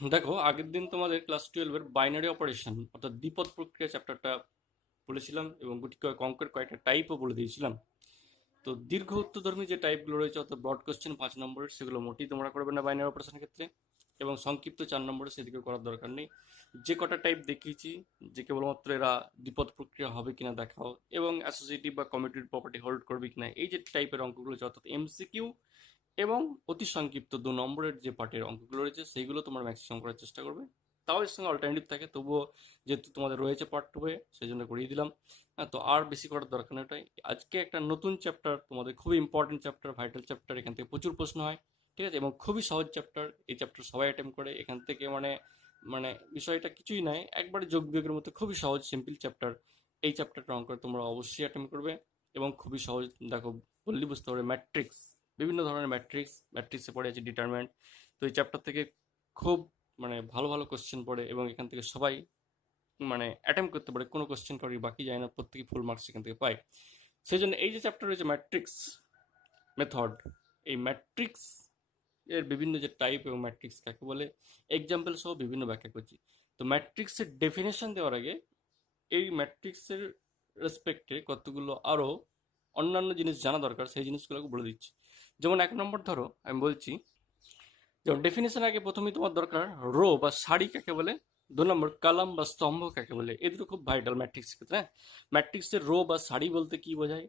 দেখো, আগের দিন তোমাদের ক্লাস 12-এর বাইনারি অপারেশন অর্থাৎ দ্বিপদ প্রক্রিয়া চ্যাপ্টারটা বলেছিলাম এবং গুটি কয়েক অঙ্কের কয়েকটা টাইপও বলে দিয়েছিলাম। তো দীর্ঘ উত্তরধর্মী যে টাইপগুলো রয়েছে অর্থাৎ ব্রড কোশ্চেন 5 নম্বরের, সেগুলো মোটেই তোমরা করবে না বাইনারি অপারেশনের ক্ষেত্রে। এবং সংক্ষিপ্ত 4 নম্বরে সেদিকে করার দরকার নেই। যে কটা টাইপ দেখিয়েছি, যে কেবলমাত্র এরা দ্বিপদ প্রক্রিয়া হবে কিনা দেখাও এবং অ্যাসোসিয়েটিভ বা কমিউটেটিভ প্রপার্টি হোল্ড করবে কিনা, এই যে টাইপের অঙ্কগুলো হচ্ছে অর্থাৎ এমসিকিউ এবং অতি সংক্ষিপ্ত 2 নম্বরের যে পার্টের অঙ্কগুলো রয়েছে সেইগুলো তোমার ম্যাক্সিমাম করার চেষ্টা করবে। তাও এর সঙ্গে অল্টারনেটিভ থাকে, তবুও যেহেতু তোমাদের রয়েছে পার্ট টুয়ে সেই জন্য করিয়ে দিলাম। তো আর বেশি করার দরকার নেই ওটাই। আজকে একটা নতুন চ্যাপ্টার, তোমাদের খুবই ইম্পর্টেন্ট চ্যাপ্টার, ভাইটাল চ্যাপ্টার, এখান থেকে প্রচুর প্রশ্ন হয়। ঠিক আছে, এবং খুবই সহজ চ্যাপ্টার। এই চ্যাপ্টার সবাই অ্যাটেম্প করে এখান থেকে, মানে মানে বিষয়টা কিছুই নয়, একবারে যোগ বিয়োগের মতো খুবই সহজ সিম্পল চ্যাপ্টার। এই চ্যাপ্টারটা অঙ্ক তোমরা অবশ্যই অ্যাটেম্প করবে এবং খুবই সহজ। দেখো, বললি বুঝতে পারবে ম্যাট্রিক্স, বিভিন্ন ধরনের ম্যাট্রিক্সে পড়ে আছে ডিটারমেন্ট। তো এই চ্যাপ্টার থেকে খুব ভালো ভালো কোশ্চেন পড়ে এবং এখান থেকে সবাই অ্যাটেম্প করতে পারে, কোনো কোশ্চেন করি বাকি যায় না, প্রত্যেকে ফুল মার্কস এখান থেকে পায়। সেই জন্য এই যে চ্যাপ্টার রয়েছে ম্যাট্রিক্স মেথড, এই ম্যাট্রিক্স এর বিভিন্ন যে টাইপ এবং ম্যাট্রিক্স কাকে বলে এক্সাম্পল সহ বিভিন্ন ব্যাখ্যা করছি। তো ম্যাট্রিক্সের ডেফিনেশন দেওয়ার আগে এই ম্যাট্রিক্সের রেসপেক্টে কতগুলো আরও অন্যান্য জিনিস জানা দরকার, সেই জিনিসগুলোকে বলে দিচ্ছি। যেমন 1 নম্বর ধরো, আমি বলছি, যেমন ডেফিনেশন আগে প্রথমেই তোমার দরকার রো বা সারি কাকে বলে, 2 নম্বর কালাম বা স্তম্ভ কাকে বলে। এই দুটো খুব ভাইটাল ম্যাট্রিক্স ক্ষেত্রে। হ্যাঁ, ম্যাট্রিক্সের রো বা সারি বলতে কি বোঝায়,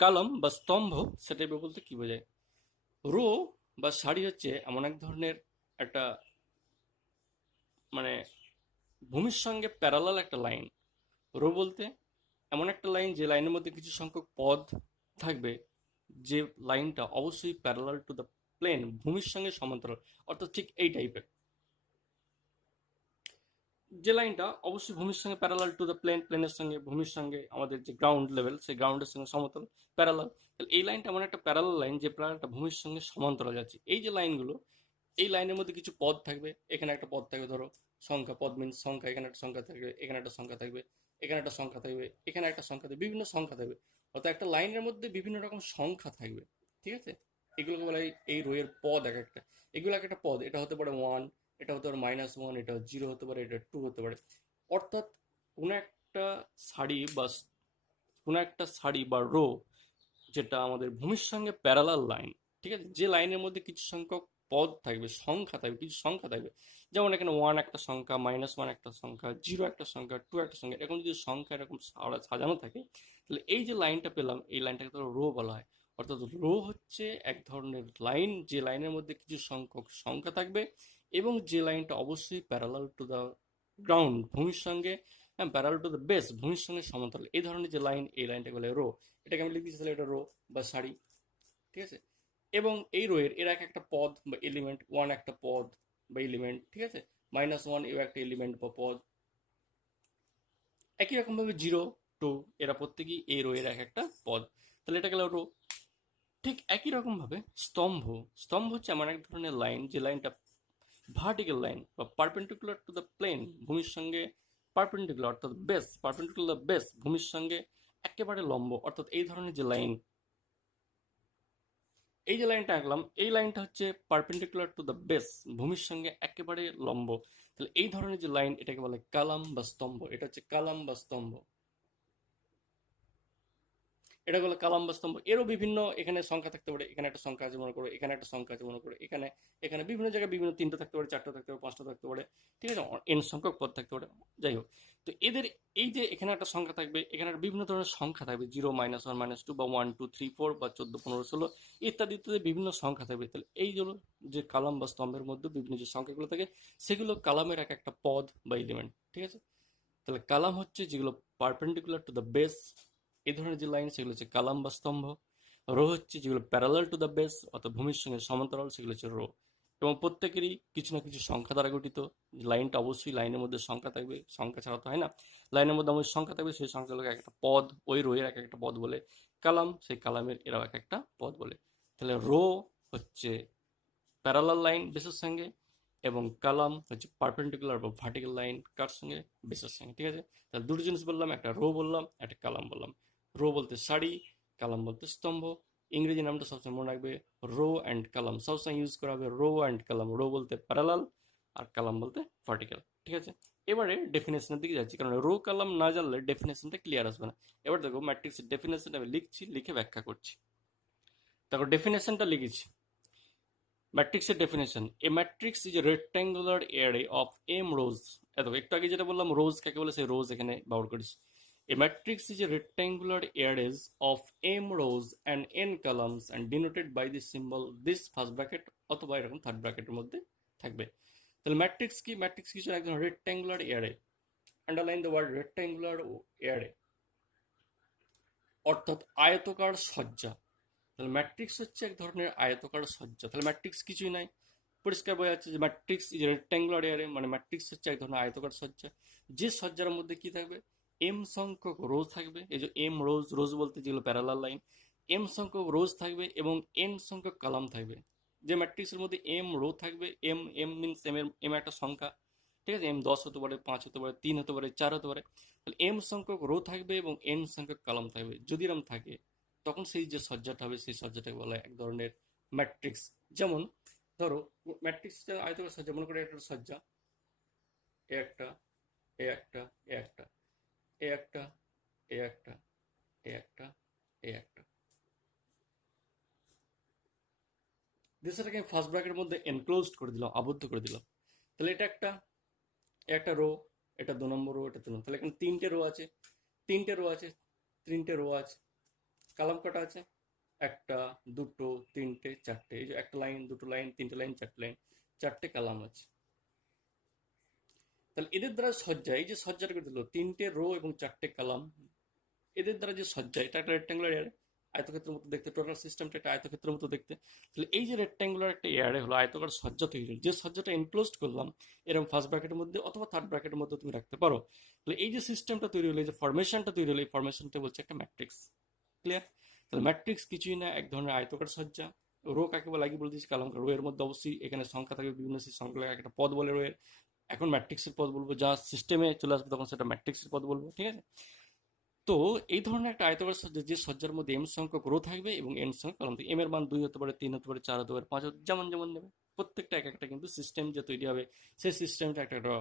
কালাম বা স্তম্ভ সেটাই বলতে কি বোঝায়। রো বা সারি হচ্ছে এমন এক ধরনের একটা, মানে ভূমির সঙ্গে প্যারালাল একটা লাইন। রো বলতে এমন একটা লাইন যে লাইনের মধ্যে কিছু সংখ্যক পদ থাকবে, যে লাইনটা অবশ্যই প্যারালাল টু দ্য প্লেন, ভূমির সঙ্গে সমান্তরাল। অর্থাৎ ঠিক এই টাইপের যে লাইনটা অবশ্যই ভূমির সঙ্গে প্যারালাল টু দ্য প্লেন, প্লেনের সঙ্গে ভূমির সঙ্গে আমাদের যে গ্রাউন্ড লেভেল সেই গ্রাউন্ডের সঙ্গে সমতল প্যারালাল। তাহলে এই লাইনটা এমন একটা প্যারালাল লাইন যে প্যারালালটা ভূমির সঙ্গে সমান্তরাল যাচ্ছে। এই যে লাইনগুলো, এই লাইনের মধ্যে কিছু পদ থাকবে, এখানে একটা পদ থাকবে, ধরো সংখ্যা, পদ মিনস সংখ্যা, এখানে একটা সংখ্যা থাকবে, এখানে একটা সংখ্যা থাকবে, এখানে একটা সংখ্যা থাকবে, এখানে একটা সংখ্যা থাকবে, বিভিন্ন সংখ্যা থাকবে। অর্থাৎ একটা লাইনের মধ্যে বিভিন্ন রকম সংখ্যা থাকবে। ঠিক আছে, এগুলোকে বলা হয় এই রোয়ের পদ। এক একটা, এগুলো এক একটা পদ। এটা হতে পারে 1, এটা হতে পারে -1, এটা 0 হতে পারে, এটা 2 হতে পারে। অর্থাৎ কোনো একটা সারি বা কোনো একটা সারি বা রো যেটা আমাদের ভূমির সঙ্গে প্যারালাল লাইন। ঠিক আছে, যে লাইনের মধ্যে কিছু সংখ্যক পদ থাকবে, সংখ্যা থাকবে, কিছু সংখ্যা থাকবে। যেমন এখানে 1 একটা সংখ্যা, -1 একটা সংখ্যা, 0 একটা সংখ্যা, 2 একটা সংখ্যা, এরকম যদি সংখ্যা এরকম সাজানো থাকে, তাহলে এই যে লাইনটা পেলাম এই লাইনটাকে তো রো বলা হয়। অর্থাৎ রো হচ্ছে এক ধরনের লাইন যে লাইনের মধ্যে কিছু সংখ্যক সংখ্যা থাকবে এবং যে লাইনটা অবশ্যই প্যারালাল টু দ্য গ্রাউন্ড, ভূমির সঙ্গে, হ্যাঁ, প্যারালাল টু দ্য বেস, ভূমির সঙ্গে সমান্তরাল। এই ধরনের যে লাইন, এই লাইনটাকে বলে রো। এটাকে আমি লিখতেছি তাহলে এটা রো বা সারি। ঠিক আছে, এবং এই রোয়ের এর এক একটা পদ বা এলিমেন্ট, 1 একটা পদ বা এলিমেন্ট। ঠিক আছে, -1 এও একটা এলিমেন্ট বা পদ। একই রকমভাবে 0, 2 এরা প্রত্যেকেই এই রোয়ের এক একটা পদ। তাহলে এটা গেল রো। ঠিক একই রকমভাবে স্তম্ভ, স্তম্ভ হচ্ছে এমন এক ধরনের লাইন যে লাইনটা ভার্টিক্যাল লাইন বা পারপেন্ডিকুলার টু দ্য প্লেন, ভূমির সঙ্গে পারপেন্ডিকুলার, অর্থাৎ বেস, পারপেন্ডিকুলার বেস, ভূমির সঙ্গে একেবারে লম্ব। অর্থাৎ এই ধরনের যে লাইন, এই যে লাইনটা আঁকলাম, এই লাইনটা হচ্ছে পারপেন্ডিকুলার টু দ্য বেস, ভূমির সঙ্গে একেবারে লম্ব। তাহলে এই ধরনের যে লাইন এটাকে বলে কালাম বা স্তম্ভ। এটা হচ্ছে কালাম বা স্তম্ভ, এটা হলো কালাম বা স্তম্ভ। এরও বিভিন্ন এখানে সংখ্যা থাকতে পারে, এখানে একটা সংখ্যা আছে মনে করো, এখানে একটা সংখ্যা আছে মনে করো, এখানে এখানে বিভিন্ন জায়গায় বিভিন্ন 3টা থাকতে পারে, 4টা থাকতে পারে, 5টা থাকতে পারে। ঠিক আছে, এন সংখ্যক পদ থাকতে পারে। যাই হোক, তো এদের এই যে এখানে একটা সংখ্যা থাকবে, এখানে একটা বিভিন্ন ধরনের সংখ্যা থাকবে, 0, -1, -2 বা 1, 2, 3, 4 বা 14, 15, 16 ইত্যাদি ইত্যাদি বিভিন্ন সংখ্যা থাকবে। তাহলে এই হলো যে কালাম বা স্তম্ভের মধ্যে বিভিন্ন যে সংখ্যাগুলো থাকে, সেগুলো কালামের এক একটা পদ বা এলিমেন্ট। ঠিক আছে, তাহলে কালাম হচ্ছে যেগুলো পারপেন্ডিকুলার টু দ্য বেস, এই ধরনের যে লাইন সেগুলো হচ্ছে কালাম বা স্তম্ভ। রো হচ্ছে যেগুলো প্যারালাল টু দ্য বেস অর্থাৎ ভূমির সঙ্গে সমান্তরাল, সেগুলো হচ্ছে রো। এবং প্রত্যেকেরই কিছু না কিছু সংখ্যা দ্বারা গঠিত। লাইনটা অবশ্যই লাইনের মধ্যে সংখ্যা থাকবে, সংখ্যা ছাড়া তো হয় না। লাইনের মধ্যে আমাদের সংখ্যা থাকবে, সেই সংখ্যাগুলোকে এক একটা পদ, ওই রো এর এক একটা পদ বলে। কালাম, সেই কালামের এরাও এক একটা পদ বলে। তাহলে রো হচ্ছে প্যারালাল লাইন বেসের সঙ্গে, এবং কালাম হচ্ছে পারপেন্ডিকুলার বা ভার্টিক্যাল লাইন কার সঙ্গে, বেসের সঙ্গে। ঠিক আছে, তাহলে দুটো জিনিস বললাম, একটা রো বললাম, একটা কালাম বললাম। রো বলতে সারি, কালাম বলতে স্তম্ভ। ইংরেজি নামটা সবসময় মনে রাখবে, রো অ্যান্ড কালাম সবসময় ইউজ করা হবে, রো অ্যান্ড কালাম। রো বলতে প্যারালাল, আর কালাম বলতে ভার্টিক্যাল। ঠিক আছে, এবারে ডেফিনেশনের দিকে যাচ্ছি, কারণ রো কালাম না জানলে ডেফিনেশনটা ক্লিয়ার আসবে না। এবার দেখো ম্যাট্রিক্সের ডেফিনেশন আমি লিখছি, লিখে ব্যাখ্যা করছি। দেখো ডেফিনেশনটা লিখেছি। ম্যাট্রিক্সের definition, a matrix is a rectangular array of m rows. এত একটু আগে যেটা বললাম রোজ কাকে বলে, সেই রোজ এখানে ব্যবহার করিস। A matrix is a rectangular arrays of m rows and n columns and denoted by this symbol this first bracket, অথবা এরকম থার্ড ব্র্যাকেটের মধ্যে থাকবে। তাহলে ম্যাট্রিক্স কি? ম্যাট্রিক্স কিছু একদম rectangular array, underline the word rectangular array, অর্থাৎ আয়তকার সজ্জা। তাহলে ম্যাট্রিক্স হচ্ছে এক ধরনের আয়তকার সজ্জা। তাহলে ম্যাট্রিক্স কিছুই নাই, পরিষ্কার বোঝা যাচ্ছে যে ম্যাট্রিক্স ইজ রেক্ট্যাঙ্গুলার এয়ারে, মানে ম্যাট্রিক্স হচ্ছে এক ধরনের আয়তকার সজ্জা। যে সজ্জার মধ্যে কি থাকবে? এম সংখ্যক রো থাকবে, এই যে এম রোজ, রোজ বলতে যেগুলো প্যারালাল লাইন, এম সংখ্যক রোজ থাকবে এবং এন সংখ্যক কলাম থাকবে। যে ম্যাট্রিক্সের মধ্যে এম রো থাকবে, এম এম মিনস এম এর এম একটা সংখ্যা, ঠিক আছে, এম 10 হতে পারে, 5 হতে পারে, 3 হতে পারে, 4 হতে পারে। তাহলে এম সংখ্যক রো থাকবে এবং এন সংখ্যক কলাম থাকবে। যদি এরম থাকে তখন সেই যে সজ্জাটা হবে সেই সজ্জাটাকে বলা হয় এক ধরনের ম্যাট্রিক্স। যেমন ধরো ম্যাট্রিক্সটা আয়তকার সজ্জা, মনে করে একটা সজ্জা, এ একটা, এ একটা, এ একটা, এ একটা, এ একটা, এ একটা, এ একটা। সেটাকে আমি ফার্স্ট ব্র্যাকেটের মধ্যে এনক্লোজড করে দিলাম, আবদ্ধ করে দিলাম। তাহলে এটা একটা, একটা রো, এটা 2 নম্বর রো, এটা 3 নম্বর। তাহলে এখানে 3টে রো আছে, 3টে রো আছে, 3টে রো আছে। কলাম কটা আছে? একটা, দুটো, তিনটে, চারটে। এই যে একটা লাইন, দুটো লাইন, তিনটে লাইন, চারটে লাইন, 4টে কলাম আছে। তাহলে এদের দ্বারা সজ্জা, এই যে সজ্জাটা করে দিল 3টে রো এবং 4টে কলাম, এদের দ্বারা যে সজ্জা, এটা একটা রেক্ট্যাঙ্গুলার এয়ারে, আয়তক্ষেত্রের মতো দেখতে, টোটাল সিস্টেমটা একটা আয়তক্ষেত্রের মতো দেখতে। তাহলে এই যে রেক্ট্যাঙ্গুলার একটা এয়ারে হলো আয়তকার সজ্জা তৈরি হলো, যে সজ্জাটা এনক্লোজড করলাম এরকম ফার্স্ট ব্র্যাকেটের মধ্যে অথবা থার্ড ব্র্যাকেটের মধ্যে তুমি রাখতে পারো। তাহলে এই যে সিস্টেমটা তৈরি হলো, এই যে ফরমেশনটা তৈরি হলো, এই ফরমেশনটা বলছে একটা ম্যাট্রিক্স। ক্লিয়ার? তাহলে ম্যাট্রিক্স কিছুই না, এক ধরনের আয়তকার সজ্জা। রো কাকে বলে আগে বলে দিয়েছি, কালাম। রো এর মধ্যে অবশ্যই এখানে সংখ্যা থাকবে, বিভিন্ন সেই সংখ্যা একটা পদ বলে রো এর। এখন ম্যাট্রিক্সের পদ বলবো, যা সিস্টেমে চলে আসবে তখন সেটা ম্যাট্রিক্সের পদ বলবো। ঠিক আছে, তো এই ধরনের একটা আয়তকার সজ্জা, যে সজ্জার মধ্যে এম সংখ্যক রো থাকবে এবং এন সংখ্যক কলাম থাকবে। এম এর মান 2 হতে পারে, 3 হতে পারে, 4 হতে পারে, 5 হতে, যেমন যেমন নেবে। প্রত্যেকটা এক একটা কিন্তু সিস্টেম যে তৈরি হবে, সেই সিস্টেমটা একটা একটা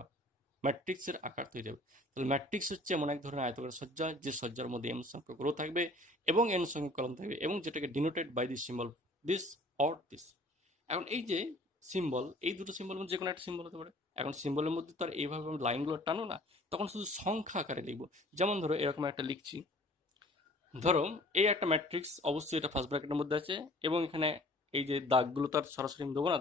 ম্যাট্রিক্সের আকার তৈরি হবে। তাহলে ম্যাট্রিক্স হচ্ছে এমন এক ধরনের আয়তকার সজ্জা, যে সজ্জার মধ্যে এম সংখ্যক রো থাকবে এবং এন সংখ্যক কলাম থাকবে, এবং যেটাকে denoted by this symbol this or this. এখন এই যে সিম্বল, এই দুটো সিম্বল মধ্যে যে কোনো একটা সিম্বল হতে পারে। এখন সিম্বলের মধ্যে তো আর এইভাবে আমি লাইনগুলো টানো না, তখন শুধু সংখ্যা আকারে লিখবো। যেমন ধরো এরকম একটা লিখছি, ধরো এই একটা ম্যাট্রিক্স, অবশ্যই এটা ফার্স্ট ব্র্যাকেটের মধ্যে আছে, এবং এখানে এই যে দাগগুলো তার সরাসরি আমি দেবো না,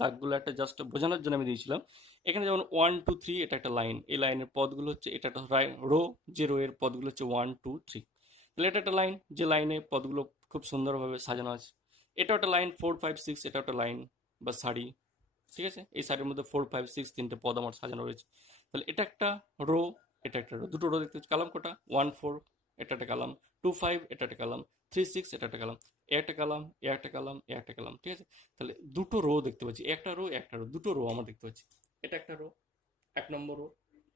দাগগুলো একটা জাস্ট বোঝানোর জন্য আমি দিয়েছিলাম। এখানে যেমন 1 2 3 এটা একটা লাইন, এই লাইনের পদগুলো হচ্ছে, এটা একটা রো, যে রো এর পদগুলো হচ্ছে 1 2 3। তাহলে এটা একটা লাইন, যে লাইনে পদগুলো খুব সুন্দরভাবে সাজানো আছে। এটা একটা লাইন 4 5 6, এটা একটা লাইন বা সারি। ঠিক আছে, এই সারির মধ্যে 4 5 6 তিনটে পদ আমার সাজানো রয়েছে। তাহলে এটা একটা রো, এটা একটা রো, দুটো রো দেখতে পাচ্ছি। কালাম কটা? 1 4, এটা একটা কালাম, 2 5, এটা একটা কালাম, 3 6, এটা একটা কালাম, এ একটা কালাম, এ একটা কালাম, এ একটা কালাম। ঠিক আছে, তাহলে দুটো রো দেখতে পাচ্ছি, একটা রো একটা রো, দুটো রো আমরা দেখতে পাচ্ছি। এটা একটা রো, 1 নম্বর রো,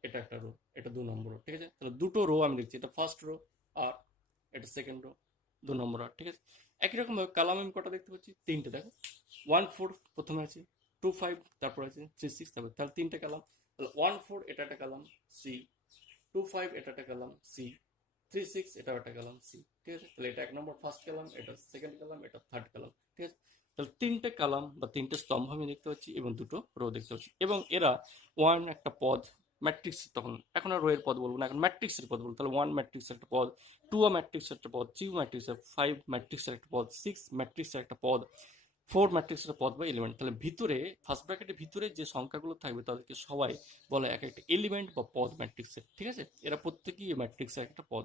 এটা একটা রো, এটা 2 নম্বর রো। ঠিক আছে, তাহলে দুটো রো আমি দেখছি, এটা ফার্স্ট রো আর এটা সেকেন্ড রো, 2 নম্বর আর। ঠিক আছে, একই রকম ভাবে কালাম আমি কটা দেখতে পাচ্ছি? তিনটে। দেখো 1 4 প্রথমে আছে, 2 5 তারপর আছে, 3 6 তারপর, তাহলে তিনটে কালাম। তাহলে 1 4 এটা একটা কালাম সি, 2 5 এটা একটা কালাম সি, 3 6 এটা একটা কালাম সি। ঠিক আছে, তাহলে এটা 1 নম্বর ফার্স্ট কালাম, এটা সেকেন্ড কালাম, এটা থার্ড কালাম। ঠিক আছে, তাহলে তিনটে কালাম বা তিনটে স্তম্ভ আমি দেখতে পাচ্ছি এবং দুটো রো দেখতে পাচ্ছি, এবং এরা 1 একটা পদ ম্যাট্রিক্স। তখন এখন আর রো এর পদ বলবো না, এখন ম্যাট্রিক্সের পদ বলবো। তাহলে 1 ম্যাট্রিক্সের একটা পদ, 2 ম্যাট্রিক্সের একটা পদ, 3 ম্যাট্রিক্সের, 5 ম্যাট্রিক্সের একটা পদ, 6 ম্যাট্রিক্সের একটা পদ, 4 ম্যাট্রিক্সের পদ বা এলিমেন্ট। তাহলে ভিতরে ফার্স্ট ব্র্যাকেটের ভিতরে যে সংখ্যাগুলো থাকবে তাদেরকে সবাই বলে এক একটা এলিমেন্ট বা পদ ম্যাট্রিক্সের। ঠিক আছে, এরা প্রত্যেকেই ম্যাট্রিক্সের একটা পদ,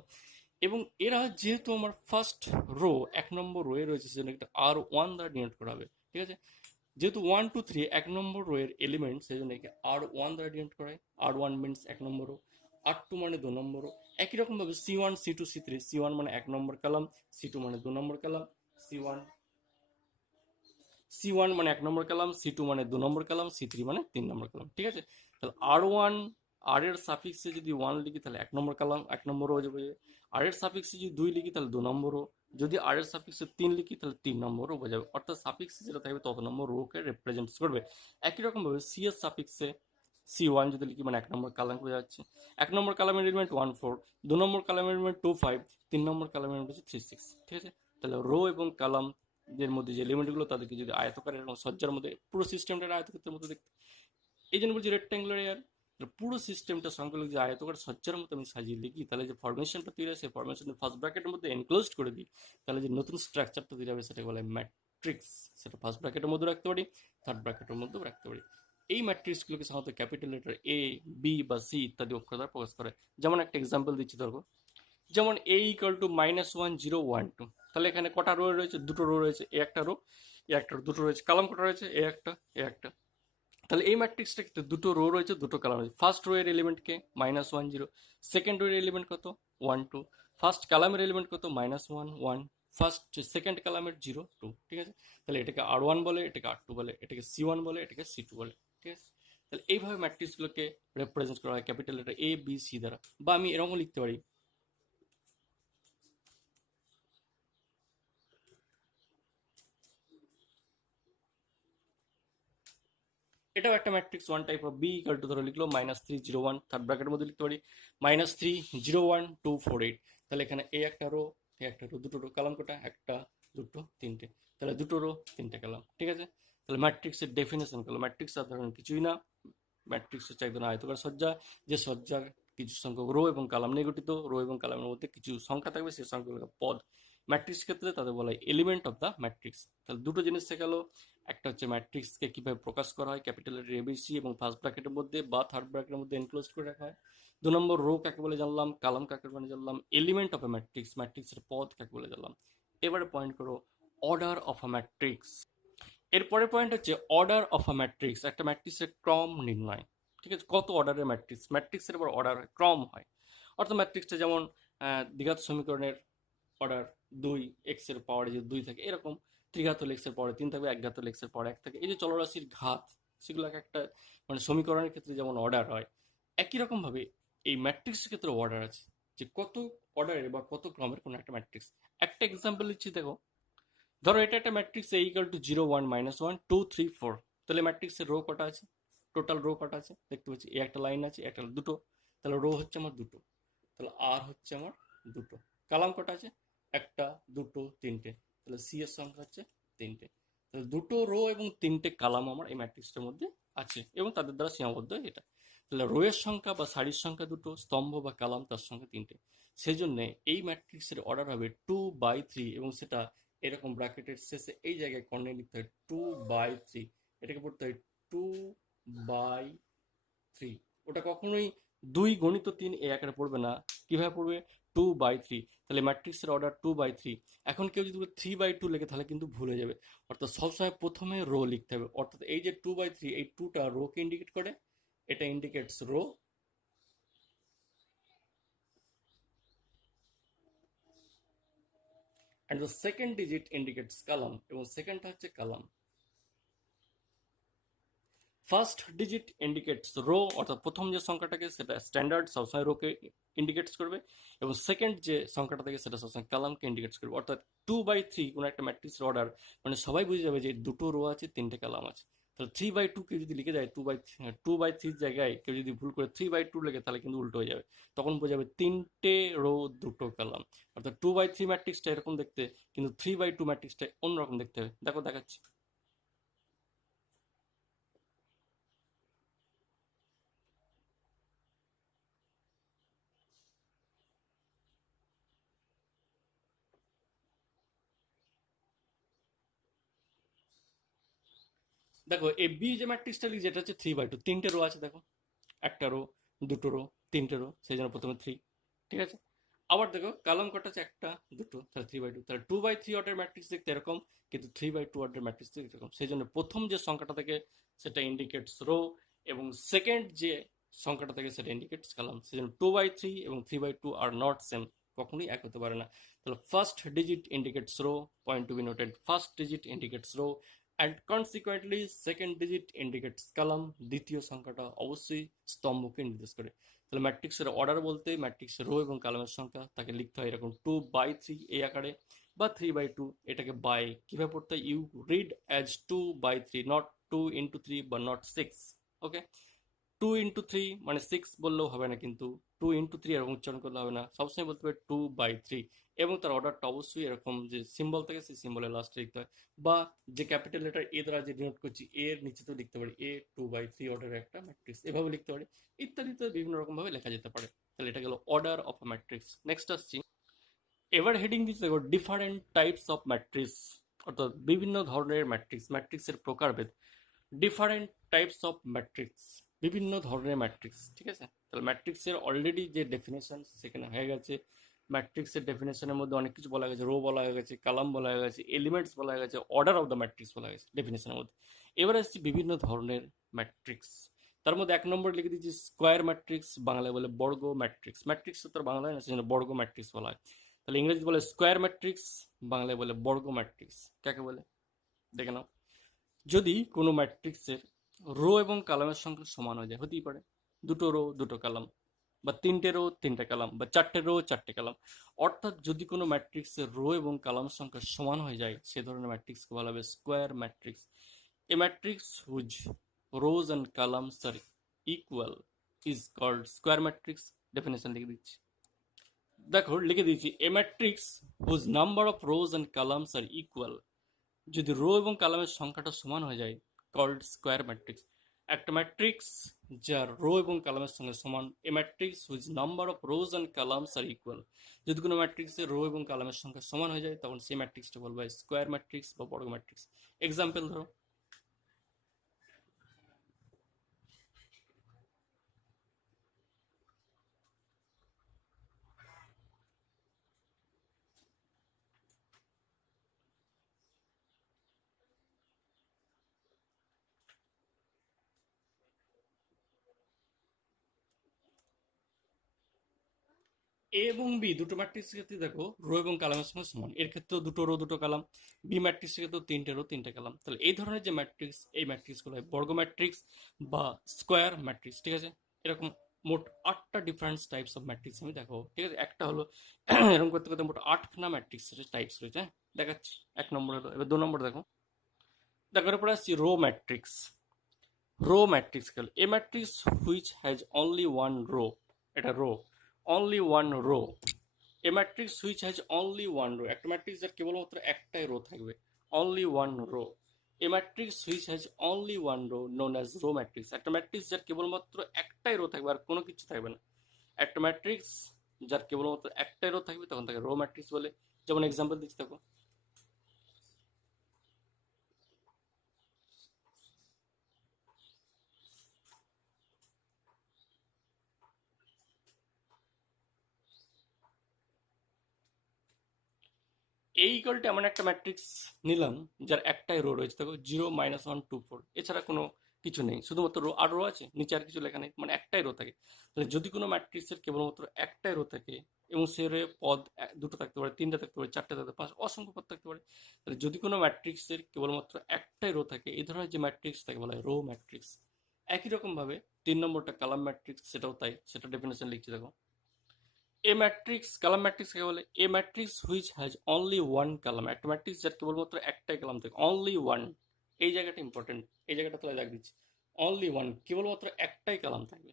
এবং এরা যেহেতু আমার ফার্স্ট রো 1 নম্বর রোয়ে রয়েছে, সেজন্য একটা R1 দ্বারা ডিনোট করা হবে। ঠিক আছে, যেহেতু 1 2 3 1 নম্বর রো এর এলিমেন্ট, সেই জন্য একে R1 দ্বারা ডিনোট করা হয়। R1 মিনস 1 নম্বর রো, R2 মানে 2 নম্বর রো। একই রকম ভাবে C1 C2 C3, C1 মানে 1 নম্বর কলাম, C2 মানে 2 নম্বর কলাম, C1 C1 মানে 1 নম্বর কলাম, C2 মানে 2 নম্বর কলাম, C3 মানে 3 নম্বর কলাম। ঠিক আছে, তাহলে R1, আর এর সাফিক্সে যদি 1 লিখি তাহলে 1 নম্বর কলাম, 1 নম্বর রো হয়ে যাবে। আর এর সাফিক্সে যদি 2 লিখি তাহলে 2 নম্বর রো, যদি আর এর সাফিক্সে 3 লিখি তাহলে 3 নম্বর রো বোঝাবে, অর্থাৎ সাফিক্সে যেটা থাকবে তত নম্বর রোকে রিপ্রেজেন্ট করবে। একই রকম ভাবে সি এর সাফিক্সে C1 যদি লিখি মানে 1 নম্বর কালাম বোঝা যাচ্ছে। 1 নম্বর কালামের এলিমেন্ট 1 4, 2 নম্বর কালামের এলিমেন্ট 2 5, 3 নম্বর কালামের এলিমেন্ট হচ্ছে 3 6। ঠিক আছে, তাহলে রো এবং কালাম এর মধ্যে যে এলিমেন্টগুলো তাদেরকে যদি আয়তকার এবং সজ্জার মধ্যে পুরো সিস্টেমটা আয়তক্ষেত্রের মধ্যে দেখতে, এই জন্য বলছি রেক্ট্যাঙ্গুলার এয়ার। পুরো সিস্টেমটা সংখ্যালঘু যে আয়তকার সজ্জার মতো আমি সাজিয়ে লিখি, তাহলে যে ফরমেশনটা তৈরি হয় সেই ফরমেশনের ফার্স্ট ব্র্যাকেটের মধ্যে এনক্লোজড করে দিই, তাহলে যে নতুন স্ট্রাকচারটা তৈরি হবে সেটা বলে ম্যাট্রিক্স। সেটা ফার্স্ট ব্র্যাকেটের মধ্যে রাখতে পারি, থার্ড ব্র্যাকেটের মধ্যেও রাখতে পারি। এই ম্যাট্রিক্সগুলোকে সাধারণত ক্যাপিটাল লেটার এ, বি বা সি ইত্যাদি অক্ষর দ্বারা প্রকাশ করে। যেমন একটা এক্সাম্পল দিচ্ছি, ধরবো যেমন a ইকুয়াল টু -1 0 1 2, তাহলে এখানে কটা রো রয়েছে? দুটো রো রয়েছে, এ একটা রো, এ একটা রো, দুটো রয়েছে। কালাম কটা রয়েছে? এ একটা, এ একটা। তাহলে এই ম্যাট্রিক্সটা কিন্তু দুটো রো রয়েছে, দুটো কালাম রয়েছে। ফার্স্ট রো এর এলিমেন্ট কে -1 0, সেকেন্ড রো এর এলিমেন্ট কত 1 2, ফার্স্ট কালামের এলিমেন্ট কত -1 1, ফার্স্ট সেকেন্ড কালামের 0 2। ঠিক আছে, তাহলে এটাকে R1 বলে, এটাকে R2 বলে, এটাকে C1 বলে, এটাকে C2 বলে। ঠিক আছে, তাহলে এইভাবে ম্যাট্রিক্সগুলোকে রিপ্রেজেন্ট করা হয় capital letter A B C দ্বারা। বা আমি এরকম লিখতে পারি, এটাও একটা matrix one type of. B equal to ধরো লিখলো -3 0 1, থার্ড ব্র্যাকেটের মধ্যে লিখতে পারি -3 0 1 2 4 8। তাহলে এখানে এ একটা রো, এ একটা রো, দুটো রো। কালাম কোটা? একটা, দুটো, তিনটে। তাহলে দুটো রো, তিনটে কালাম। ঠিক আছে, তাহলে ম্যাট্রিক্সের ডেফিনেশন করলো। ম্যাট্রিক্স সাধারণ কিছুই না, ম্যাট্রিক্স হচ্ছে এক ধরনের আয়তকার সজ্জা, যে সজ্জার কিছু সংখ্যক রো এবং কালাম নিয়ে গঠিত। রো এবং কালামের মধ্যে কিছু সংখ্যা থাকবে, সেই সংখ্যাগুলোকে পদ। ম্যাট্রিক্স ক্ষেত্রে তাদের বলা হয় এলিমেন্ট অফ দ্য ম্যাট্রিক্স। তাহলে দুটো জিনিস শেখালো, একটা হচ্ছে ম্যাট্রিক্সকে কিভাবে প্রকাশ করা হয় ক্যাপিটাল লেটার এবিসি এবং ফার্স্ট ব্র্যাকেটের মধ্যে বা থার্ড ব্র্যাকেটের মধ্যে এনক্লোজ করে রাখা হয়। 2 নম্বর রো কাকে বলে জানলাম, কালাম কাকে বলে জানলাম, এলিমেন্ট অফ এ ম্যাট্রিক্স, ম্যাট্রিক্সের পদ কাকে বলে জানলাম। এবারে পয়েন্ট করো অর্ডার অফ আ ম্যাট্রিক্স। এরপরে পয়েন্ট হচ্ছে অর্ডার অফ আ ম্যাট্রিক্স, একটা ম্যাট্রিক্সের ক্রম নির্ণয়। ঠিক আছে, কত অর্ডারের ম্যাট্রিক্স, ম্যাট্রিক্সের উপর অর্ডার হয়, ক্রম হয়। অর্থাৎ ম্যাট্রিক্সটা যেমন দ্বিঘাত সমীকরণের অর্ডার 2, এক্স এর পাওয়ারে যে 2 থাকে এরকম, ত্রিঘাত হলে এক্স এর পাওয়ারে 3 থাকবে, একঘাত হলে এক্স এর পাওয়ারে 1 থাকে। এই যে চলরাশির ঘাত, সেগুলো একটা মানে সমীকরণের ক্ষেত্রে যেমন অর্ডার হয়, একই রকম ভাবে এই ম্যাট্রিক্সের ক্ষেত্রে অর্ডার আছে, যে কত অর্ডারের বা কত ক্রমের কোনো একটা ম্যাট্রিক্স। একটা এক্সাম্পল দিচ্ছি, দেখো ধরো এটা একটা ম্যাট্রিক্স এ ইকাল টু 0 1 -1 2 3 4। তাহলে ম্যাট্রিক্সের রো কটা আছে? টোটাল রো কটা আছে দেখতে পাচ্ছি, এ একটা লাইন আছে, একটা দুটো। তাহলে রো হচ্ছে আমার দুটো, তাহলে আর হচ্ছে আমার দুটো। কালাম কটা আছে? একটা, দুটো, তিনটে। তাহলে সি এর সংখ্যা হচ্ছে তিনটে। তাহলে দুটো রো এবং তিনটে কালাম আমার এই ম্যাট্রিক্সটার মধ্যে আছে এবং তাদের দ্বারা সীমাবদ্ধ এটা। তাহলে রো এর সংখ্যা বা সারির সংখ্যা দুটো, স্তম্ভ বা কালাম তার সংখ্যা তিনটে। সেই জন্য এই ম্যাট্রিক্সের অর্ডার হবে 2/3 এবং সেটা এরকম ব্র্যাকেটের শেষে এই জায়গায় কর্ণে লিখতে হয় 2/3। এটাকে পড়তে হয় 2/3। ওটা কখনোই 2 × 3 এই আকারে পড়বে না, কিভাবে পড়বে? 2/3। তাহলে ম্যাট্রিক্সের অর্ডার 2/3। এখন কেউ যদি 3/2 লেখে তাহলে কিন্তু ভুলে যাবে। অর্থাৎ সবসময় প্রথমে রো লিখতে হবে। অর্থাৎ এই যে 2/3, এই 2টা রোকে ইন্ডিকেট করে, এটা indicates row, and the second digit indicates column, এবং সেকেন্ডটা হচ্ছে column. First digit indicates row, অর্থাৎ প্রথম যে সংখ্যাটাকে সেটা স্ট্যান্ডার্ড সবসময় রোকে ইন্ডিকেটস করবে, এবং সেকেন্ড যে সংখ্যাটা থাকে সেটা সবসময় কালামকে ইন্ডিকেটস করবে। অর্থাৎ 2/3 কোনো একটা ম্যাট্রিক্সের অর্ডার মানে সবাই বুঝে যাবে যে দুটো রো আছে, তিনটে কালাম আছে। তাহলে 3/2 কেউ যদি লিখে যায়, 2/3 জায়গায় কেউ যদি ভুল করে 3/2 লেখে তাহলে কিন্তু উল্টো হয়ে যাবে, তখন বোঝা যাবে তিনটে রো দুটো কালাম। অর্থাৎ 2/3 ম্যাট্রিক্সটা এরকম দেখতে, কিন্তু 3/2 ম্যাট্রিক্সটা অন্যরকম দেখতে হবে। দেখো দেখাচ্ছি। দেখো এই বি যে ম্যাট্রিক্সটা লিখি, যেটা হচ্ছে 3/2, তিনটে রো আছে দেখো, একটা রো, দুটো রো, তিনটে রো, সেই জন্য প্রথমে 3। ঠিক আছে, আবার দেখো কালাম কটা আছে? একটা, দুটো, তাহলে 3/2। তাহলে 2/3 অর্ডার ম্যাট্রিক্স দেখতে এরকম, কিন্তু 3/2 অর্ডার ম্যাট্রিক্স দেখতে এরকম। সেই জন্য প্রথম যে সংখ্যাটা থাকে সেটা ইন্ডিকেটস রো, এবং সেকেন্ড যে সংখ্যাটা থাকে সেটা ইন্ডিকেটস কালাম। সেই জন্য 2/3 এবং 3/2 আর নট সেম, কখনোই এক হতে পারে না। তাহলে first digit indicates row, point to be noted, first digit indicates row and consequently second digit indicates column. দ্বিতীয় সংখ্যাটা অবশ্যই স্তম্ভকে নির্দেশ করে। তাহলে ম্যাট্রিক্সের অর্ডার বলতে ম্যাট্রিক্সের রো এবং কালামের সংখ্যা তাকে লিখতে হয় এরকম 2/3 এই আকারে। বা 3/2, এটাকে বাই কিভাবে পড়তে হয়, you read as 2/3, not 2 into 3 বা নট 6। ওকে, 2 into 3 মানে 6 বললেও হবে না, কিন্তু 2 into 3 এরকম উচ্চারণ করলে হবে না, সবসময় বলতে হবে 2/3। এবং তার অর্ডারটা অবশ্যই এরকম, যে সিম্বল থাকে সেই সিম্বলের লাস্টে লিখতে হয়, বা যে ক্যাপিটাল লেটার এ দ্বারা যে ডিনোট করছি এর নিচে তো লিখতে পারি এ 2/3 অর্ডারের একটা ম্যাট্রিক্স, এভাবে লিখতে পারি, ইত্যাদি বিভিন্ন রকম ভাবে লেখা যেতে পারে। তাহলে এটা গেল order of a matrix. Next আসছি, এবার হেডিং দিচ্ছে দেখো ডিফারেন্ট টাইপস অফ ম্যাট্রিক্স, অর্থাৎ বিভিন্ন ধরনের ম্যাট্রিক্স, ম্যাট্রিক্সের প্রকারভেদ। ডিফারেন্ট টাইপস অফ ম্যাট্রিক্স, বিভিন্ন ধরনের ম্যাট্রিক্স, ঠিক আছে। তাহলে ম্যাট্রিক্সের অলরেডি যে ডেফিনেশন সেখানে হয়ে গেছে, ম্যাট্রিক্সের ডেফিনেশনের মধ্যে অনেক কিছু বলা গেছে, রো বলা হয়ে গেছে, কালাম বলা হয়ে গেছে, এলিমেন্টস বলা হয়ে গেছে, অর্ডার অফ দ্য ম্যাট্রিক্স বলা গেছে ডেফিনেশনের মধ্যে। এবার আসছি বিভিন্ন ধরনের ম্যাট্রিক্স। তার মধ্যে 1 নম্বর লিখে দিচ্ছি স্কোয়ার ম্যাট্রিক্স, বাংলায় বলে বর্গ ম্যাট্রিক্স, ম্যাট্রিক্স তো তার বাংলায় না সেজন্য বর্গ ম্যাট্রিক্স বলা হয়। তাহলে ইংরেজি বলে স্কোয়ার ম্যাট্রিক্স, বাংলায় বলে বর্গ ম্যাট্রিক্স। কাকে বলে দেখে নাও। যদি কোনো ম্যাট্রিক্সের রো এবং কলামের সংখ্যা সমান হয়ে যায়, হতেই পারে 2টো রো 2টো কলাম, বা 3টে রো 3টে কলাম, বা 4টে রো 4টে কলাম, অর্থাৎ যদি কোনো ম্যাট্রিক্সের রো এবং কলাম সংখ্যা সমান হয়ে যায় সে ধরনের ম্যাট্রিক্সকে বলা হবে square matrix. A matrix whose rows and columns are equal is called square matrix. Definition লিখে দিচ্ছি, দেখো লিখে দিচ্ছি, a matrix whose number of rows and columns are equal, যদি রো এবং কলামের সংখ্যাটা সমান হয়ে যায়, কল্ড স্কোয়ার ম্যাট্রিক্স। একটা ম্যাট্রিক্স যার রো এবং কলামের সঙ্গে সমান, a matrix which number of rows and columns are equal, যদি কোনো ম্যাট্রিক্সের রো এবং কলামের সংখ্যা সমান হয়ে যায় তখন সেই ম্যাট্রিক্সটা বলবো স্কোয়ার ম্যাট্রিক্স বা বর্গ ম্যাট্রিক্স। এক্সাম্পল ধরো, এ এবং বি দুটো ম্যাট্রিক্সের ক্ষেত্রে দেখো রো এবং কলামের সঙ্গে সমান, এর ক্ষেত্রেও 2টো রো 2টো কলাম, বি ম্যাট্রিক্সের ক্ষেত্রেও 3টে রো 3টে কলাম। তাহলে এই ধরনের যে ম্যাট্রিক্স, এই ম্যাট্রিক্সগুলো হয় বর্গ ম্যাট্রিক্স বা স্কোয়ার ম্যাট্রিক্স, ঠিক আছে। এরকম মোট 8টা ডিফারেন্ট টাইপস অফ ম্যাট্রিক্স আমি দেখাবো, ঠিক আছে। একটা হলো এরকম করতে করতে মোট 8খানা ম্যাট্রিক্সের টাইপস রয়েছে, হ্যাঁ দেখাচ্ছি। 1 নম্বর হলো, এবার 2 নম্বর দেখো, দেখো এরপরে আসছি রো ম্যাট্রিক্স। রো ম্যাট্রিক্স গেল a matrix which has only one row, এটা row, only one row. A matrix which has only one row, একটা ম্যাট্রিক্স যার কেবলমাত্র একটাই রো থাকবে, only one row. A matrix which has only one row known as row matrix, একটা matrix যার কেবলমাত্র একটাই রো থাকবে আর কোনো কিছু থাকবে না, একটা ম্যাট্রিক্স যার কেবলমাত্র একটাই রো থাকবে তখন তাকে রো ম্যাট্রিক্স বলে। যেমন এক্সাম্পল দিচ্ছি দেখো, এই ইকুয়ালটা এমন একটা ম্যাট্রিক্স নিলাম যার একটাই রো রয়েছে, দেখো 0 - 1 2 4, এছাড়া কোনো কিছু নেই, শুধুমাত্র রো আর রো আছে, নিচে আর কিছু লেখা নেই, মানে একটাই রো থাকে। তাহলে যদি কোনো ম্যাট্রিক্সের কেবলমাত্র একটাই রো থাকে এবং সে রো পদ 2টো থাকতে পারে, 3টে থাকতে পারে, 4টে থাকতে পারে, 5 অসংখ্য পদ থাকতে পারে, তাহলে যদি কোনো ম্যাট্রিক্সের কেবলমাত্র একটাই রো থাকে এই ধরনের যে ম্যাট্রিক্স থাকে বলা হয় রো ম্যাট্রিক্স। একই রকম ভাবে 3 নম্বরটা কালাম ম্যাট্রিক্স, সেটাও তাই, সেটা ডেফিনেশন লিখছি দেখো, এ ম্যাট্রিক্স কালাম ম্যাট্রিক্স কাকে বলে, a matrix which has only one column, একটা ম্যাট্রিক্স যার কেবলমাত্র একটাই কালাম থাকে, অনলি ওয়ান। এই জায়গাটা ইম্পর্টেন্ট, এই জায়গাটা তোলা দাগ দিচ্ছি, অনলি ওয়ান, কেবলমাত্র একটাই কালাম থাকবে,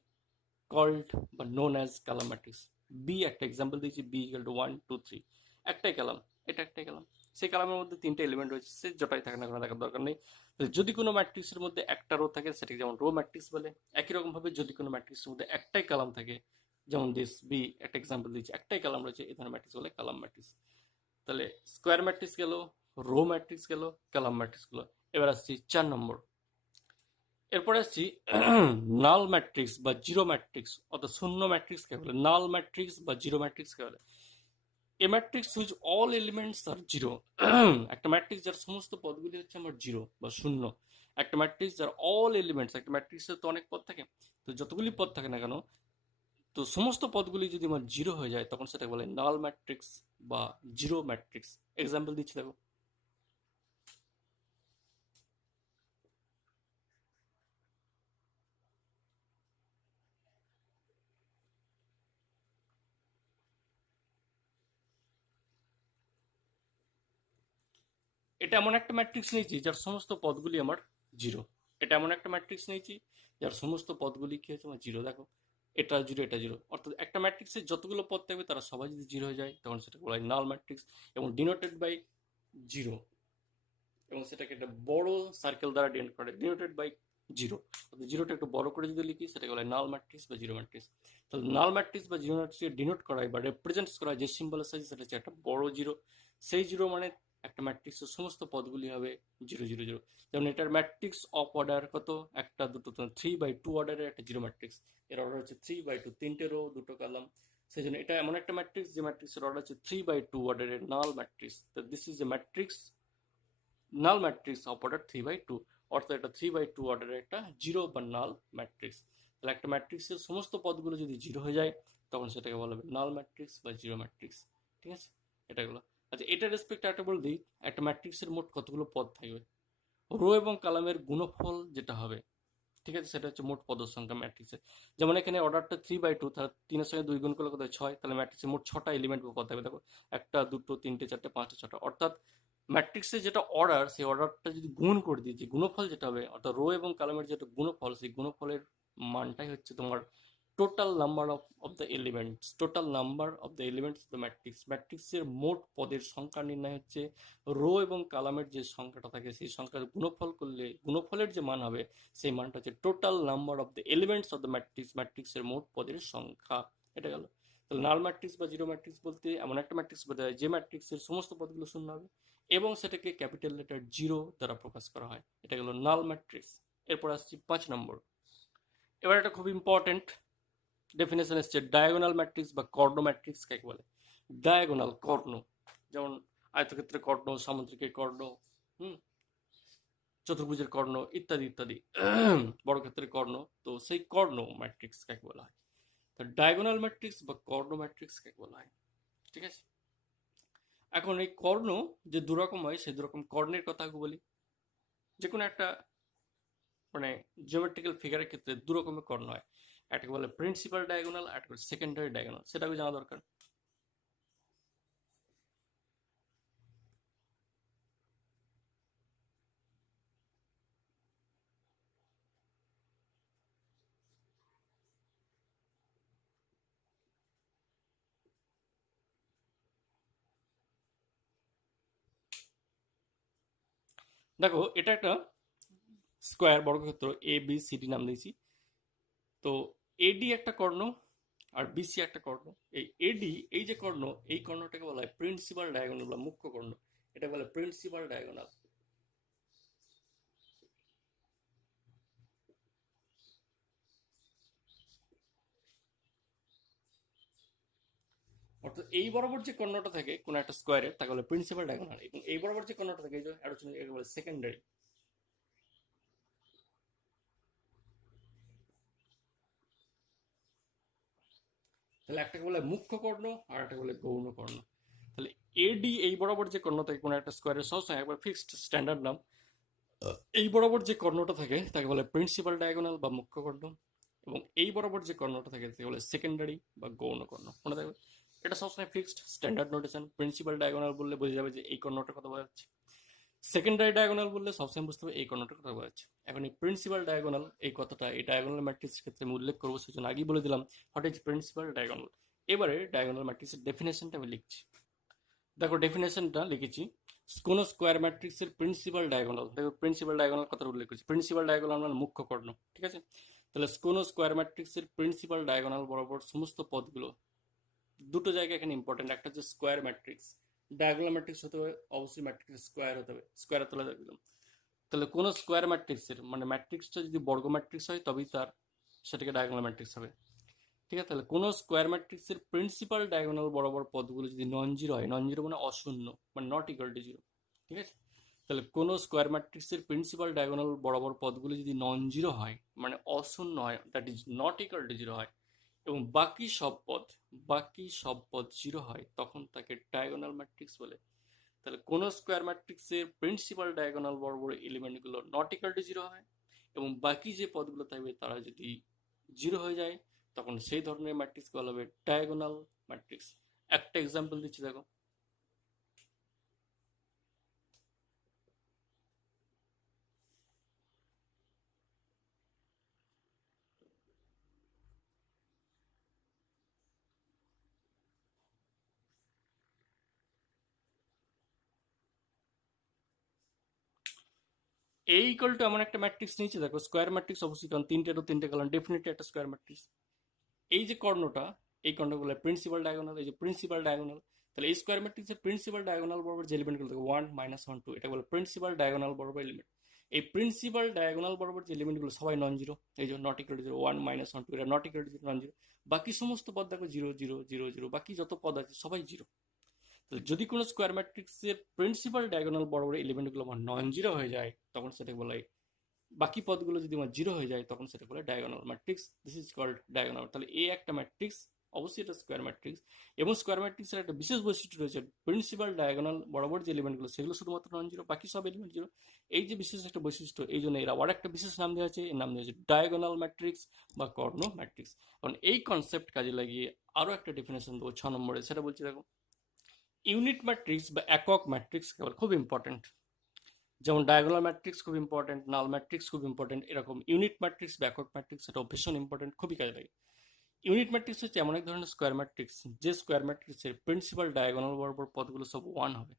কল্ড বা নোন অ্যাজ কালাম ম্যাট্রিক্স। বি একটা এক্সাম্পল দিয়েছি, বি ইকুয়াল টু 1 2 3, একটাই কালাম, এটা একটাই কালাম, সেই কালামের মধ্যে 3টে এলিমেন্ট রয়েছে, সে যটাই থাকে না কোনো দেখার দরকার নেই। তো যদি কোনো ম্যাট্রিক্সের মধ্যে একটা রো থাকে সেটাকে যেমন রো ম্যাট্রিক্স বলে, একই রকম ভাবে যদি কোনো ম্যাট্রিক্সের মধ্যে একটাই কালাম থাকে, যেমন দিস বি একটা এক্সাম্পল দিচ্ছি, একটাই কালাম রয়েছে, এই ধরনের ম্যাট্রিক্স বলে কালাম ম্যাট্রিক্স। তাহলে স্কোয়ার ম্যাট্রিক্স গেল, রো ম্যাট্রিক্স গেল, কালাম ম্যাট্রিক্স গেল। এবার আসছি 4 নম্বর, এরপরে আসছি নাল ম্যাট্রিক্স বা জিরো ম্যাট্রিক্স, অর্থাৎ শূন্য ম্যাট্রিক্স কে বলে, নাল ম্যাট্রিক্স বা জিরো ম্যাট্রিক্স কে বলে। A matrix which all elements are zero, একটা ম্যাট্রিক্স যার সমস্ত পদগুলি হচ্ছে আমার জিরো বা শূন্য, একটা ম্যাট্রিক্স যার অল এলিমেন্টস, একটা ম্যাট্রিক্সের তো অনেক পদ থাকে, তো যতগুলি পদ থাকে না কেন, তো সমস্ত পদগুলি যদি আমার জিরো হয়ে যায় তখন সেটাকে বলে নাল ম্যাট্রিক্স বা জিরো ম্যাট্রিক্স। এক্সাম্পল দিচ্ছি দেখো, এটা এমন একটা ম্যাট্রিক্স নিয়েছি যার সমস্ত পদগুলি আমার জিরো। এটা এমন একটা ম্যাট্রিক্স নিয়েছি যার সমস্ত পদগুলি কি হয়েছে আমার জিরো। দেখো এটা জিরো এটা জিরো, অর্থাৎ একটা ম্যাট্রিক্সের যতগুলো পদ থাকবে তারা সবাই যদি জিরো হয়ে যায় তখন সেটাকে বলা হয় নাল ম্যাট্রিক্স এবং ডিনোটেড বাই জিরো, এবং সেটাকে একটা বড় সার্কেল দ্বারা ডিনোট করে, ডিনোটেড বাই জিরো। জিরোটা একটু বড় করে যদি লিখি সেটাকে বলা হয় নাল ম্যাট্রিক্স বা জিরো ম্যাট্রিক্স। তাহলে নাল ম্যাট্রিক্স বা জিরো ম্যাট্রিক্সকে ডিনোট করা হয় বা রিপ্রেজেন্টস করা হয় যে সিম্বলের সাথে, সেটা হচ্ছে একটা বড় জিরো। সেই জিরো মানে একটা ম্যাট্রিক্সের সমস্ত পদগুলি হবে জিরো জিরো জিরো। যেমন এটার ম্যাট্রিক্স অফ অর্ডার কত, একটা দুটো 3/2 অর্ডারের একটা জিরো ম্যাট্রিক্স। এর অর্ডার হচ্ছে 3/2, তিনটে রো দুটো কলাম। সেই জন্য এটা এমন একটা ম্যাট্রিক্স যে ম্যাট্রিক্সের অর্ডার হচ্ছে 3/2 অর্ডারের নাল ম্যাট্রিক্স। তো this is a matrix, null matrix of order 3/2, অর্থাৎ এটা 3/2 অর্ডারের একটা জিরো বা নাল ম্যাট্রিক্স। তাহলে একটা ম্যাট্রিক্সের সমস্ত পদগুলো যদি জিরো হয়ে যায় তখন সেটাকে বলা হবে নাল ম্যাট্রিক্স বা জিরো ম্যাট্রিক্স। ঠিক আছে, এটা গেলো। আচ্ছা, এটা রেসপেক্ট একটা বলে দিই, একটা ম্যাট্রিক্সের মোট কতগুলো পদ থাকবে। রো এবং কলামের গুণফল যেটা হবে, ঠিক আছে, সেটা হচ্ছে মোট পদের সংখ্যা ম্যাট্রিক্সে। যেমন এখানে অর্ডারটা 3/2, তাহলে 3-এর সঙ্গে 2 গুণ করলে কত হয় 6, তাহলে ম্যাট্রিক্সে মোট 6টা এলিমেন্ট বা পদ থাকবে। দেখো একটা দুটো তিনটে চারটে পাঁচটা ছটা, অর্থাৎ ম্যাট্রিক্সের যেটা অর্ডার সেই অর্ডারটা যদি গুণ করে দিই, যে গুণফল যেটা হবে, অর্থাৎ রো এবং কলামের যেটা গুণফল, সেই গুণফলের মানটাই হচ্ছে তোমার total number of the elements, total number of the elements of the matrix. ম্যাট্রিক্সের মোট পদের সংখ্যা নির্ণয় হচ্ছে রো এবং কলামের যে সংখ্যাটা থাকে সেই সংখ্যার গুণফল করলে গুণফলের যে মান হবে সেই মানটা হচ্ছে total number of the elements of the matrix, ম্যাট্রিক্সের মোট পদের সংখ্যা। এটা গেল। তাহলে নাল ম্যাট্রিক্স বা জিরো ম্যাট্রিক্স বলতে এমন একটা ম্যাট্রিক্স বোঝায় যে ম্যাট্রিক্সের সমস্ত পদগুলো শূন্য হবে এবং সেটাকে ক্যাপিটাল লেটার জিরো দ্বারা প্রকাশ করা হয়। এটা গেল নাল ম্যাট্রিক্স। এরপর আসছি 5 নম্বর। এবার এটা খুব ইম্পর্টেন্ট ডেফিনেশন এসছে, ডায়াগোনাল ম্যাট্রিক্স বা কর্ণ ম্যাট্রিক্স কাকে বলে। ডায়াগোনাল কর্ণ, যেমন আয়তক্ষেত্রের কর্ণ, সামুদ্রিকের কর্ণ, হুম, চতুর্ভুজের কর্ণ ইত্যাদি ইত্যাদি, বর্গক্ষেত্রের কর্ণ। তো সেই কর্ণ ম্যাট্রিক্স কাকে বলা হয়, ডায়াগোনাল ম্যাট্রিক্স বা কর্ণ ম্যাট্রিক্স কাকে বলা হয়। ঠিক আছে, এখন এই কর্ণ যে দুরকম হয় সেই দুরকম কর্ণের কথা বলি। যে কোনো একটা মানে জিওমেট্রিক্যাল ফিগারের ক্ষেত্রে দু রকমের কর্ণ হয়, একটাকে বলে প্রিন্সিপাল ডায়াগোনাল, একটা বলে সেকেন্ডারি ডায়াগোনাল, সেটাকে জানা দরকার। দেখো এটা একটা স্কোয়ার বর্গক্ষেত্র, এ বি সি ডি নাম দিয়েছি। তো এডি একটা কর্ণ আর বিসি একটা কর্ণ। এই এডি এই যে কর্ণ, এই কর্ণটাকে বলা হয় প্রিন্সিপাল ডায়াগোনাল বা মুখ্য কর্ণ, এটা বলে প্রিন্সিপাল ডায়াগোনাল। অর্থাৎ এই বরাবর যে কর্ণটা থাকে কোন একটা স্কোয়ারের তাকে বলে প্রিন্সিপাল ডায়াগোনাল, এবং এই বরাবর যে কর্ণটা থাকে এই যে একে বলে সেকেন্ডারি। তাহলে একটাকে বলে মুখ্য কর্ণ আর একটা বলে গৌণ কর্ণ। তাহলে এডি এই বরাবর যে কর্ণ থাকে কোনো একটা স্কোয়ারের, সবসময় একবার ফিক্সড স্ট্যান্ডার্ড নাম, এই বরাবর যে কর্ণটা থাকে তাকে বলে প্রিন্সিপাল ডায়াগোনাল বা মুখ্য কর্ণ, এবং এই বরাবর যে কর্ণটা থাকে তাকে বলে সেকেন্ডারি বা গৌণ কর্ণ। মনে থাকবে, এটা সবসময় fixed standard notation. Principal diagonal বললে বোঝা যাবে যে এই কর্ণটার কথা বলা যাচ্ছে, সেকেন্ডারি ডায়াগোনাল বললে সবসময় বুঝতে হবে এই কর্ণটার কথা বলা যাচ্ছে। এখন এই প্রিন্সিপাল ডায়াগোনাল এই কথাটা এই ডায়াগোনাল ম্যাট্রিক্সের ক্ষেত্রে আমি উল্লেখ করবো, সেজন্য আগেই বলে দিলাম হোয়াট ইজ প্রিন্সিপাল ডায়াগোনাল। এবারে ডায়াগোনাল ম্যাট্রিক্সের ডেফিনেশনটা আমি লিখছি। দেখো ডেফিনেশনটা লিখেছি, কোনো স্কোয়ার ম্যাট্রিক্সের প্রিন্সিপাল ডায়াগোনাল, দেখো প্রিন্সিপাল ডায়াগোনাল কথাটা উল্লেখ করছি, প্রিন্সিপাল ডায়াগোনাল মানে মুখ্য কর্ণ। ঠিক আছে, তাহলে কোনো স্কোয়ার ম্যাট্রিক্সের প্রিন্সিপাল ডায়াগোনাল বরাবর সমস্ত পদগুলো, দুটো জায়গা এখানে ইম্পর্টেন্ট, একটা হচ্ছে স্কোয়ার ম্যাট্রিক্স, ডায়াগোনাল ম্যাট্রিক্স হতে হবে অবশ্যই ম্যাট্রিক্স স্কোয়ার হতে হবে, স্কোয়ার তোলা যাবে। তাহলে কোনো স্কোয়ার ম্যাট্রিক্সের মানে ম্যাট্রিক্সটা যদি বর্গ ম্যাট্রিক্স হয় তবেই তার সেটাকে ডায়াগোনাল ম্যাট্রিক্স হবে। ঠিক আছে, তাহলে কোনো স্কোয়ার ম্যাট্রিক্সের প্রিন্সিপাল ডায়াগোনাল বরাবর পদগুলো যদি নন জিরো হয়, নন জিরো মানে অশূন্য, মানে নট ইকুয়াল টু জিরো। ঠিক আছে, তাহলে কোনো স্কোয়ার ম্যাট্রিক্সের প্রিন্সিপাল ডায়াগোনাল বরাবর পদগুলো যদি নন জিরো হয় মানে অশূন্য হয়, that is not equal to zero হয়, এবং বাকি সব পদ জিরো হয়, তখন তাকে ডায়াগোনাল ম্যাট্রিক্স বলে। তাহলে কোনো স্কোয়ার ম্যাট্রিক্সের প্রিন্সিপাল ডায়াগোনাল বরাবর এলিমেন্টগুলো নট ইকুয়াল টু জিরো হয় এবং বাকি যে পদগুলো থাকবে তারা যদি জিরো হয়ে যায় তখন সেই ধরনের ম্যাট্রিক্স বলা হবে ডায়াগোনাল ম্যাট্রিক্স। একটা এক্সাম্পল দিচ্ছি দেখো, এ ইকুয়াল টু এমন একটা ম্যাট্রিক্স নিয়েছে, দেখো স্কোয়ার ম্যাট্রিক্স অবশ্যই, কারণ তিনটে কারণ ডেফিনেটলি একটা স্কোয়ার ম্যাট্রিক্স। এই যে কর্ণটা, এই কর্ণটা বলে প্রিন্সিপাল ডায়াগোনাল, এই যে প্রিন্সিপাল ডায়াগোনাল। তাহলে এই স্কোয়ার ম্যাট্রিক্সের প্রিন্সিপাল ডায়াগোনাল বরাবর যে এলিমেন্টগুলো থাকে 1 -1 2, এটা বলে প্রিন্সিপাল ডায়াগোনাল বরাবর এলিমেন্ট। এই প্রিন্সিপাল ডায়াগোনাল বরাবর যে এলিমেন্টগুলো সবাই নন জিরো, এই যে নট ইকুয়াল টু জিরো, 1 -1 2, এটা not equal to zero, non zero. বাকি সমস্ত পদ দেখো 0 0 0 0, বাকি যত পদ আছে সবাই জিরো। তাহলে যদি কোনো স্কোয়ার ম্যাট্রিক্সের প্রিন্সিপাল ডায়াগোনাল বরাবর এলিমেন্টগুলো আমার নন জিরো হয়ে যায়, তখন সেটাকে বলা হয়, বাকি পদগুলো যদি আমার জিরো হয়ে যায় তখন সেটা বলে diagonal matrix. This is called diagonal. তাহলে এই একটা ম্যাট্রিক্স, অবশ্যই এটা স্কোয়ার ম্যাট্রিক্স। এবং স্কোয়ার ম্যাট্রিক্সের একটা বিশেষ বৈশিষ্ট্য রয়েছে, প্রিন্সিপাল ডায়াগোনাল বরাবর যে এলিমেন্টগুলো সেগুলো শুধুমাত্র নন জিরো, বাকি সব এলিমেন্ট জিরো। এই যে বিশেষ একটা বৈশিষ্ট্য, এই জন্য এরা আবার একটা বিশেষ নাম দেওয়া আছে, এর নাম দেওয়া আছে ডায়াগোনাল ম্যাট্রিক্স বা কর্ণ ম্যাট্রিক্স। কারণ এই কনসেপ্ট কাজে লাগিয়ে আরও একটা ডেফিনেশন দেবো 6 নম্বরে, সেটা বলছি দেখো, ইউনিট ম্যাট্রিক্স বা একক ম্যাট্রিক্স কেবল খুব ইম্পর্টেন্ট। যেমন ডায়াগোনাল ম্যাট্রিক্স খুব ইম্পর্টেন্ট, নাল ম্যাট্রিক্স খুব ইম্পর্টেন্ট, এরকম ইউনিট ম্যাট্রিক্স বা একক ম্যাট্রিক্স এটা ভীষণ ইম্পর্টেন্ট, খুবই কাজে লাগে। ইউনিট ম্যাট্রিক্স হচ্ছে এমন এক ধরনের স্কোয়ার ম্যাট্রিক্স, যে স্কোয়ার ম্যাট্রিক্সের প্রিন্সিপাল ডায়াগোনাল বরাবর পদগুলো সব 1 হবে।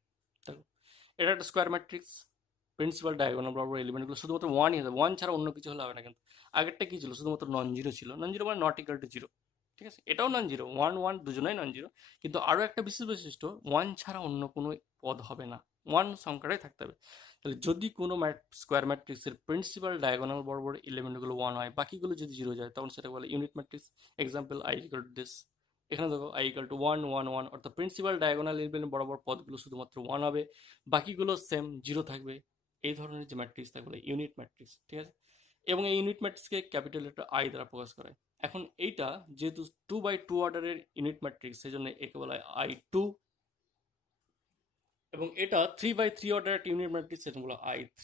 দেখো, এটা একটা স্কোয়ার ম্যাট্রিক্স, প্রিন্সিপাল ডায়াগোনাল বরাবর এলিমেন্টগুলো শুধুমাত্র 1ই হবে, 1 ছাড়া অন্য কিছু হলে হবে না। কিন্তু আগেরটা কি ছিল, শুধুমাত্র নন জিরো ছিল, নন জিরো মানে নট ইকুয়াল টু জিরো। ঠিক আছে, এটাও নন জিরো, 1 1 দুজনেই নন জিরো। কিন্তু আরও একটা বিশেষ বৈশিষ্ট্য, 1 ছাড়া অন্য কোনো পদ হবে না, 1 সংখ্যাটাই থাকতে হবে। তাহলে যদি কোনো স্কোয়ার ম্যাট্রিক্সের প্রিন্সিপাল ডায়াগোনাল বরাবর এলিমেন্টগুলো 1 হয়, বাকিগুলো যদি জিরো যায়, তখন সেটা বলে unit matrix. Example, I equal to this. এখানে দেখো আই ইকুয়াল টু 1 1 1, অর্থাৎ প্রিন্সিপাল ডায়াগোনাল এলিমেন্ট বরাবর পদগুলো শুধুমাত্র 1 হবে, বাকিগুলো সেম জিরো থাকবে। এই ধরনের যে ম্যাট্রিক্স থাকে বলে ইউনিট ম্যাট্রিক্স। ঠিক আছে, এবং এই ইউনিট ম্যাট্রিক্সকে ক্যাপিটাল লেটার আই দ্বারা প্রকাশ করা হয়। এখন এইটা যেহেতু 2 by 2 অর্ডারের ইউনিট ম্যাট্রিক্স, সেই জন্য একে বলা হয় I2। এবং এটা 3 by 3 অর্ডার একটা ইউনিট ম্যাট্রিক্স, সেটা বলা I3।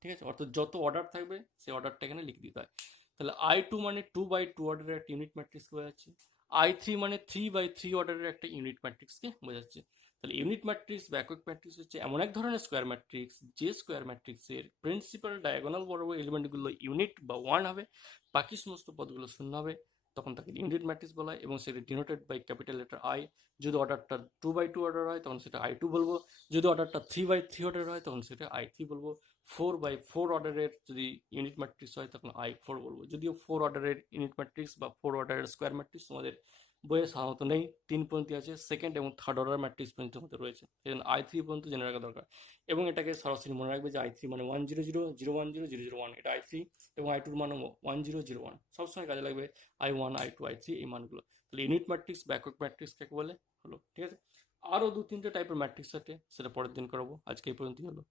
ঠিক আছে, অর্থাৎ যত অর্ডার থাকবে সেই অর্ডারটা এখানে লিখে দিতে হয়। তাহলে I2 মানে 2 by 2 অর্ডারের একটা ইউনিট ম্যাট্রিক্স বোঝাচ্ছে, I3 মানে 3 by 3 অর্ডারের একটা ইউনিট ম্যাট্রিক্সকে বোঝাচ্ছে। তাহলে ইউনিট ম্যাট্রিক্স বা একক ম্যাট্রিক্স হচ্ছে এমন এক ধরনের স্কোয়ার ম্যাট্রিক্স, যে স্কোয়ার ম্যাট্রিক্সের প্রিন্সিপাল ডায়াগোনাল বরাবর এলিমেন্টগুলো ইউনিট বা 1 হবে, বাকি সমস্ত পদগুলো শূন্য হবে, তখন তাকে ইউনিট ম্যাট্রিক্স বলা হয়। এবং সেটা denoted by capital letter I. যদি অর্ডারটা 2 by 2 অর্ডার হয় তখন সেটা I2 বলবো, যদি অর্ডারটা 3 by 3 অর্ডার হয় তখন সেটা I3 বলবো, 4 by 4 অর্ডারের যদি ইউনিট ম্যাট্রিক্স হয় তখন I4 বলবো। যদিও 4 অর্ডারের ইউনিট ম্যাট্রিক্স বা 4 অর্ডারের স্কোয়ার ম্যাট্রিক্স তোমাদের বইয়ে সাধারণত নেই, 3 পর্যন্ত আছে, সেকেন্ড এবং থার্ড অর্ডার ম্যাট্রিক্স পর্যন্ত মধ্যে রয়েছে, সেই জন্য I3 পর্যন্ত জেনে রাখা দরকার। এবং এটাকে সরাসরি মনে রাখবে যে I3 মানে 1 0 0 0 1 0 0 0 1, এটা I3। এবং I2 মানে 1 0 0 1, সবসময় কাজে লাগবে I1 I2 I3 এই মানগুলো। তাহলে ইউনিট ম্যাট্রিক্স বা একক ম্যাট্রিক্স কাকে বলে হলো। ঠিক আছে, আরও 2 3টে টাইপের ম্যাট্রিক্স আছে, সেটা পরের দিন করাবো, আজকে এই পর্যন্তই হলো।